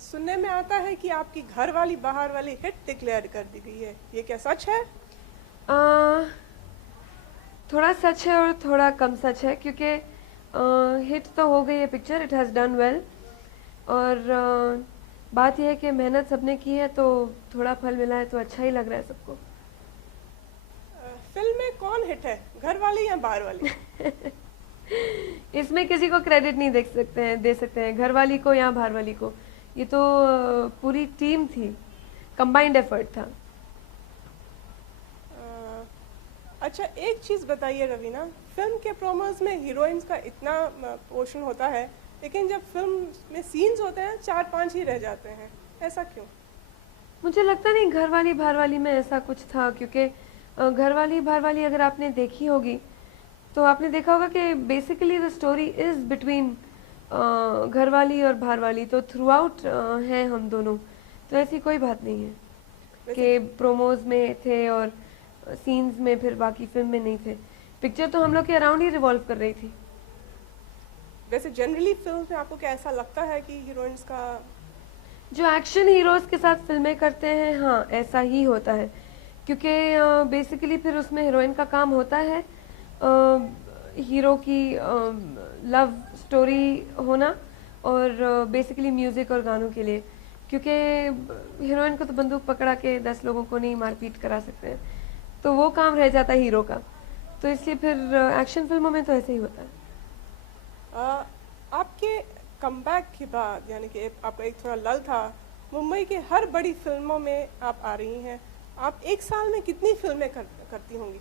सुनने में आता है कि आपकी घर वाली बाहर वाली हिट डिक्लेयर कर दी गई है, ये क्या सच है? आ, थोड़ा सच है और थोड़ा कम सच है, क्योंकि हिट तो हो गई है picture, it has done well. और बात यह है कि मेहनत सबने की है तो थोड़ा फल मिला है तो अच्छा ही लग रहा है सबको। फिल्म में कौन हिट है, घर वाली या बाहर वाली? इसमें किसी को क्रेडिट नहीं दे सकते हैं, घर वाली को या बाहर वाली को। ये तो पूरी टीम थी, कंबाइंड एफर्ट था। अ, अच्छा, एक चीज़ बताइए रवीना, फिल्म के प्रोमोज में हीरोइंस का इतना पोर्शन होता है, लेकिन जब फिल्म में सीन्स होते हैं 4-5 ही रह जाते हैं, ऐसा क्यों? मुझे लगता नहीं घर वाली बाहर वाली में ऐसा कुछ था, क्योंकि घर वाली बाहर वाली अगर आपने देखी होगी तो आपने देखा होगा कि basically the story is between घर वाली और बाहर वाली, तो थ्रू आउट हैं हम दोनों। तो ऐसी कोई बात नहीं है वैसे कि प्रोमोज में थे और सीन्स में फिर बाकी फिल्म में नहीं थे। पिक्चर तो हम लोग के अराउंड ही रिवॉल्व कर रही थी। वैसे जनरली फिल्म में आपको क्या ऐसा लगता है कि हीरोइंस का जो एक्शन हीरोज के साथ फिल्में करते हैं, हाँ ऐसा ही होता है, क्योंकि बेसिकली फिर उसमें हीरोइन का काम होता है हीरो की लव स्टोरी होना, और बेसिकली म्यूजिक और गानों के लिए, क्योंकि हीरोइन को तो बंदूक पकड़ा के 10 लोगों को नहीं मारपीट करा सकते हैं, तो वो काम रह जाता है हीरो का। तो इसलिए फिर एक्शन फिल्मों में तो ऐसे ही होता है। अ, आपके कमबैक के बाद, यानी कि आपका एक थोड़ा लल था, मुंबई के हर बड़ी फिल्मों में आप आ रही हैं। आप एक साल में कितनी फिल्में करती होंगी?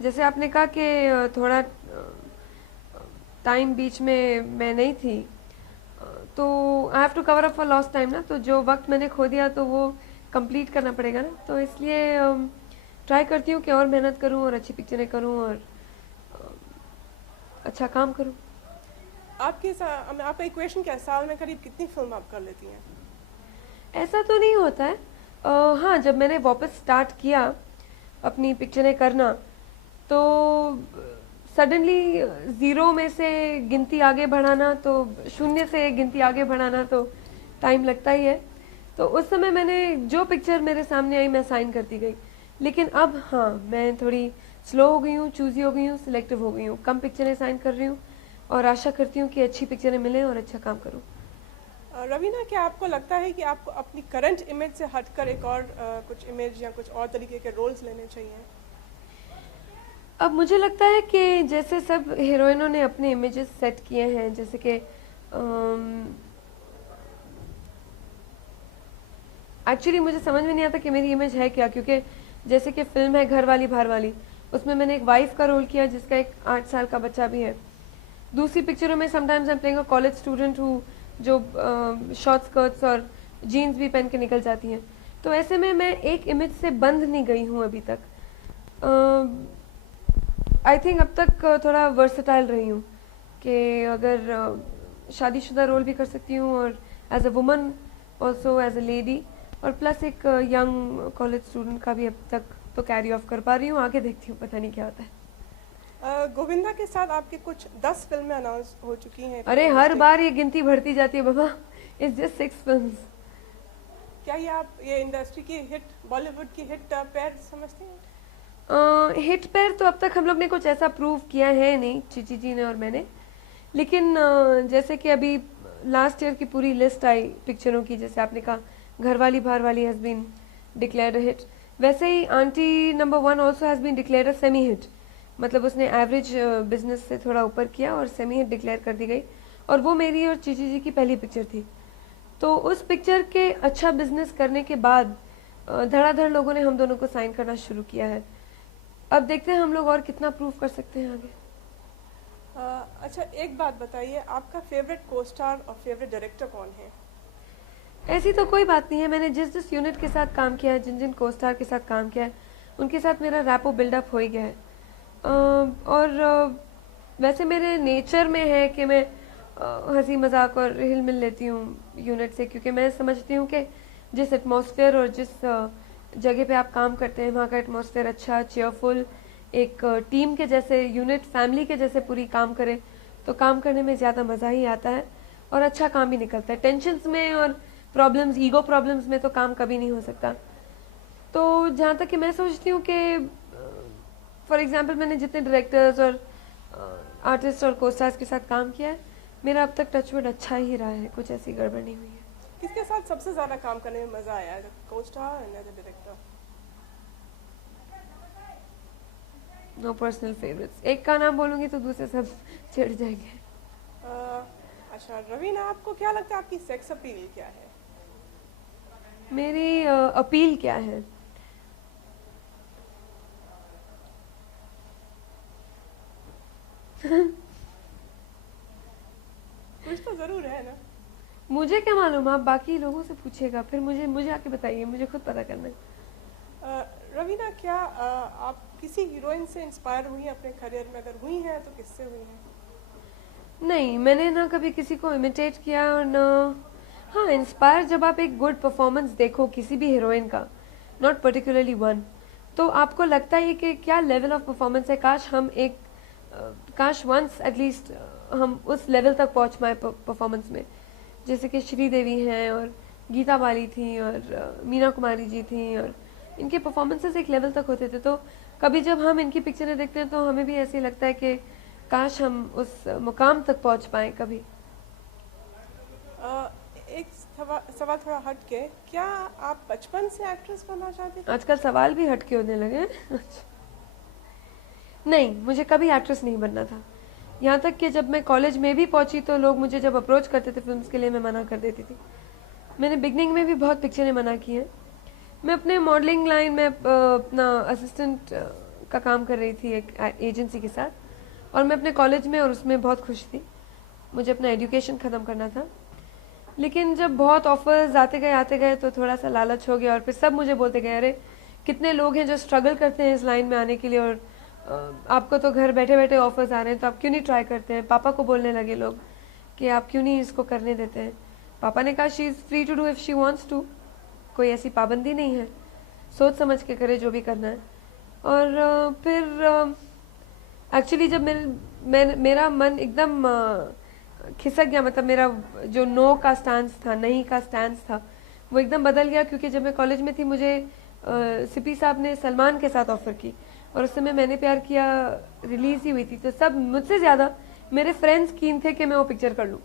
जैसे आपने कहा कि थोड़ा टाइम बीच में मैं नहीं थी, तो I have to cover up for lost time ना, तो जो वक्त मैंने खो दिया तो वो कंप्लीट करना पड़ेगा ना, तो इसलिए ट्राई करती हूँ कि और मेहनत करूँ और अच्छी पिक्चरें करूँ और अच्छा काम करूँ। आपका इक्वेशन क्या है, साल में करीब कितनी फिल्म आप कर लेती हैं? ऐसा तो नहीं होता है। हाँ, जब मैंने वापस स्टार्ट किया अपनी पिक्चरें करना, तो सडनली ज़ीरो में से गिनती आगे बढ़ाना, तो शून्य से गिनती आगे बढ़ाना तो टाइम लगता ही है। तो उस समय मैंने जो पिक्चर मेरे सामने आई मैं साइन करती गई, लेकिन अब हाँ मैं थोड़ी स्लो हो गई हूँ, चूज़ी हो गई हूँ, सिलेक्टिव हो गई हूँ, कम पिक्चरें साइन कर रही हूँ और आशा करती हूँ कि अच्छी पिक्चरें मिलें और अच्छा काम करूँ। रवीना, क्या आपको लगता है कि आपको अपनी करंट इमेज से हटकर एक और कुछ इमेज या कुछ और तरीके के रोल्स लेने चाहिए? अब मुझे लगता है कि जैसे सब हीरोइनों ने अपने इमेजेस सेट किए हैं, जैसे कि एक्चुअली मुझे समझ में नहीं आता कि मेरी इमेज है क्या, क्योंकि जैसे कि फिल्म है घर वाली बाहर वाली, उसमें मैंने एक वाइफ का रोल किया जिसका एक 8 साल का बच्चा भी है। दूसरी पिक्चरों में sometimes I am playing a college student हूँ जो शॉर्ट स्कर्ट्स और जीन्स भी पहन के निकल जाती हैं। तो ऐसे में मैं एक इमेज से बंध नहीं गई हूँ अभी तक। आई थिंक अब तक थोड़ा वर्सेटाइल रही हूँ कि अगर शादीशुदा रोल भी कर सकती हूँ और as a woman also as a lady, और प्लस एक यंग कॉलेज स्टूडेंट का भी अब तक तो कैरी ऑफ कर पा रही हूँ। आगे देखती हूँ, पता नहीं क्या होता है। गोविंदा के साथ आपके कुछ 10 फिल्में अनाउंस हो चुकी हैं अरे फिल्म हर इंडस्ट्री। बार ये गिनती बढ़ती जाती है बाबा, इट्स जस्ट 6 फिल्म्स। क्या ये आप ये इंडस्ट्री की हिट, बॉलीवुड की हिट पैर समझते हैं? हिट पैर तो अब तक हम लोग ने कुछ ऐसा प्रूव किया है नहीं, चीची जी ने और मैंने, लेकिन जैसे कि अभी लास्ट ईयर की पूरी लिस्ट आई पिक्चरों की, जैसे आपने कहा Gharwali Baharwali has been declared a hit, वैसे ही aunty number 1 also has been declared a semi hit, मतलब उसने एवरेज बिजनेस से थोड़ा ऊपर किया और सेमी हिट डिक्लेयर कर दी गई, और वो मेरी और चीची जी की पहली पिक्चर थी। तो उस पिक्चर के अच्छा बिजनेस करने के बाद धड़ाधड़ लोगों ने हम दोनों को साइन करना शुरू किया है। अब देखते हैं हम लोग और कितना प्रूव कर सकते हैं आगे। अच्छा, एक बात बताइए, आपका फेवरेट को स्टार और फेवरेट डायरेक्टर कौन है? ऐसी तो कोई बात नहीं है, मैंने जिस जिस यूनिट के साथ काम किया है, जिन जिन को स्टार के साथ काम किया है, उनके साथ मेरा रैपो बिल्डअप हो ही गया है। और वैसे मेरे नेचर में है कि मैं हंसी मजाक और हिल मिल लेती हूँ यूनिट से, क्योंकि मैं समझती हूँ कि जिस एटमॉस्फेयर और जिस जगह पे आप काम करते हैं वहाँ का एटमॉस्फेयर अच्छा, चेयरफुल, एक टीम के जैसे, यूनिट फैमिली के जैसे पूरी काम करे तो काम करने में ज़्यादा मज़ा ही आता है। और अच्छा काम भी निकलता है। टेंशन्स में और प्रॉब्लम्स, ईगो प्रॉब्लम्स में तो काम कभी नहीं हो सकता। तो जहाँ तक कि मैं सोचती हूँ कि फॉर एग्जांपल मैंने जितने डायरेक्टर्स और आर्टिस्ट और कोस्टार्स के साथ काम किया है, मेरा अब तक टचवुड अच्छा ही रहा है, कुछ ऐसी गड़बड़ नहीं हुई है। किसके साथ सबसे ज्यादा काम करने में मजा आया, as a co-star and as a director? No personal favourites, एक का नाम बोलूंगी तो दूसरे सब चिढ़ जाएंगे। अच्छा रवीना, आपको क्या लगता है आपकी सेक्स अपील क्या है? मेरी अपील क्या है? कुछ तो जरूर है ना। मुझे क्या मालूम, आप बाकी लोगों से पूछिएगा, फिर मुझे आके बताइए, मुझे खुद पता करना है। रवीना, क्या आप किसी हीरोइन से इंस्पायर हुई हैं अपने करियर में? अगर हुई हैं तो किससे हुई हैं? नहीं, मैंने ना कभी किसी को इमिटेट किया और ना, हाँ इंस्पायर जब आप एक गुड परफॉर्मेंस देखो किसी भी हीरोइन का, नॉट पर्टिकुलरली वन, तो आपको लगता है कि क्या लेवल ऑफ परफॉर्मेंस है, काश वंस एटलीस्ट हम उस लेवल तक पहुंच पाए परफॉर्मेंस में। जैसे कि श्रीदेवी हैं और गीता बाली थी और मीना कुमारी जी थी, और इनके परफॉर्मेंसेस एक लेवल तक होते थे। तो कभी जब हम इनकी पिक्चरें देखते हैं तो हमें भी ऐसे लगता है कि काश हम उस मुकाम तक पहुंच पाए कभी। एक सवाल थोड़ा हट के, क्या आप बचपन से एक्ट्रेस बनना चाहते थे? आजकल सवाल भी हटके होने लगे हैं। नहीं, मुझे कभी एक्ट्रेस नहीं बनना था। यहाँ तक कि जब मैं कॉलेज में भी पहुंची तो लोग मुझे जब अप्रोच करते थे फिल्म्स के लिए, मैं मना कर देती थी। मैंने बिगनिंग में भी बहुत पिक्चरें मना की हैं। मैं अपने मॉडलिंग लाइन में अपना असिस्टेंट का काम कर रही थी एक एजेंसी के साथ, और मैं अपने कॉलेज में और उसमें बहुत खुश थी। मुझे अपना एजुकेशन ख़त्म करना था, लेकिन जब बहुत ऑफर्स आते गए तो थोड़ा सा लालच हो गया, और फिर सब मुझे बोलते गए, अरे कितने लोग हैं जो स्ट्रगल करते हैं इस लाइन में आने के लिए, और आपको तो घर बैठे बैठे ऑफर्स आ रहे हैं, तो आप क्यों नहीं ट्राई करते हैं? पापा को बोलने लगे लोग कि आप क्यों नहीं इसको करने देते हैं। पापा ने कहा she is free to do if she wants to, कोई ऐसी पाबंदी नहीं है, सोच समझ के करे जो भी करना है। और फिर एक्चुअली जब मेरा मन एकदम खिसक गया, मतलब मेरा जो नो का स्टांस था, नहीं का स्टांस था, वो एकदम बदल गया। क्योंकि जब मैं कॉलेज में थी मुझे सिपी साहब ने सलमान के साथ ऑफर की, और उस समय मैंने प्यार किया रिलीज ही हुई थी, तो सब मुझसे ज़्यादा मेरे फ्रेंड्स कीन थे कि मैं वो पिक्चर कर लूँ,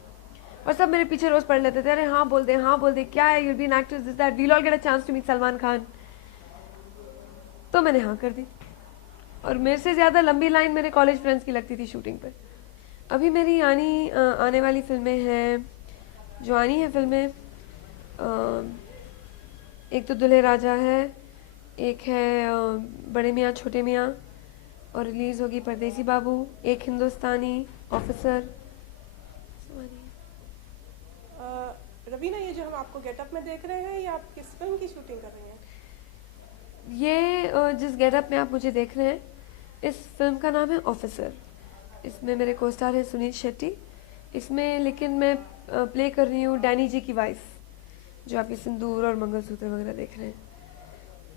और सब मेरे पीछे रोज पढ़ लेते थे, अरे हाँ बोल दे, क्या है, you'll be an actress, this that, we'll all get a chance to meet Salman Khan. तो मैंने हाँ कर दी, और मेरे से ज़्यादा लंबी लाइन मेरे कॉलेज फ्रेंड्स की लगती थी शूटिंग पे। अभी मेरी आने वाली फिल्में हैं, जो आनी है फिल्में, एक तो दुल्हे राजा है, एक है बड़े मियाँ छोटे मियाँ, और रिलीज़ होगी परदेसी बाबू, एक हिंदुस्तानी, ऑफिसर। रवीना, ये जो हम आपको गेटअप में देख रहे हैं, ये आप किस फिल्म की शूटिंग कर रही हैं? ये जिस गेटअप में आप मुझे देख रहे हैं, इस फिल्म का नाम है ऑफिसर। इसमें मेरे को स्टार है सुनील शेट्टी। इसमें लेकिन मैं प्ले कर रही हूँ डैनी जी की वाइफ, जो आप ये सिंदूर और मंगलसूत्र वगैरह देख रहे हैं।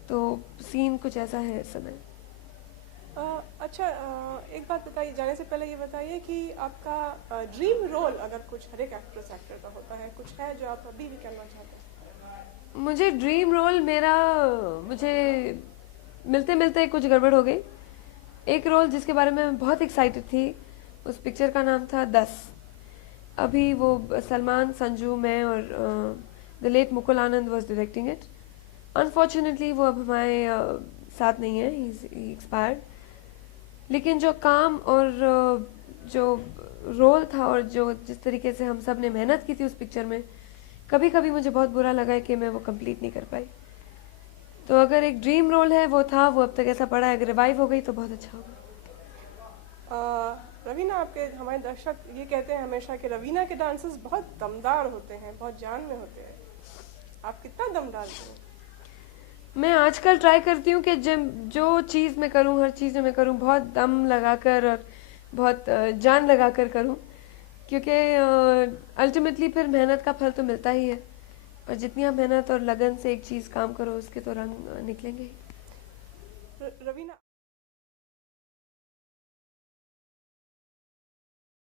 तो सीन कुछ ऐसा है इस समय। अच्छा, एक बात बताइए, जाने से पहले ये बताइए कि आपका ड्रीम रोल, अगर कुछ हर एक एक्ट्रेस एक्टर का होता है, कुछ है जो आप अभी भी करना चाहते हैं? मुझे ड्रीम रोल मुझे मिलते मिलते कुछ गड़बड़ हो गई। एक रोल जिसके बारे में मैं बहुत एक्साइटेड थी, उस पिक्चर का नाम था 10। अभी वो सलमान, संजू, मैं और the late Mukul Anand was directing it. Unfortunately वो अब हमारे साथ नहीं है, ही एक्सपायर्ड। लेकिन जो काम और जो रोल था और जो जिस तरीके से हम सब ने मेहनत की थी उस पिक्चर में, कभी कभी मुझे बहुत बुरा लगा है कि मैं वो कंप्लीट नहीं कर पाई। तो अगर एक ड्रीम रोल है वो था, वो अब तक ऐसा पड़ा है, अगर रिवाइव हो गई तो बहुत अच्छा होगा। रवीना, आपके हमारे दर्शक ये कहते हैं हमेशा कि रवीना के डांसेस बहुत दमदार होते हैं, बहुत जान में होते हैं। आप कितना दम डालते हैं? मैं आजकल ट्राई करती हूँ कि जो चीज़ मैं करूँ, हर चीज़ में मैं करूँ बहुत दम लगाकर और बहुत जान लगाकर करूँ, क्योंकि अल्टीमेटली फिर मेहनत का फल तो मिलता ही है, और जितनी आप मेहनत और लगन से एक चीज़ काम करो उसके तो रंग निकलेंगे ही। रवीना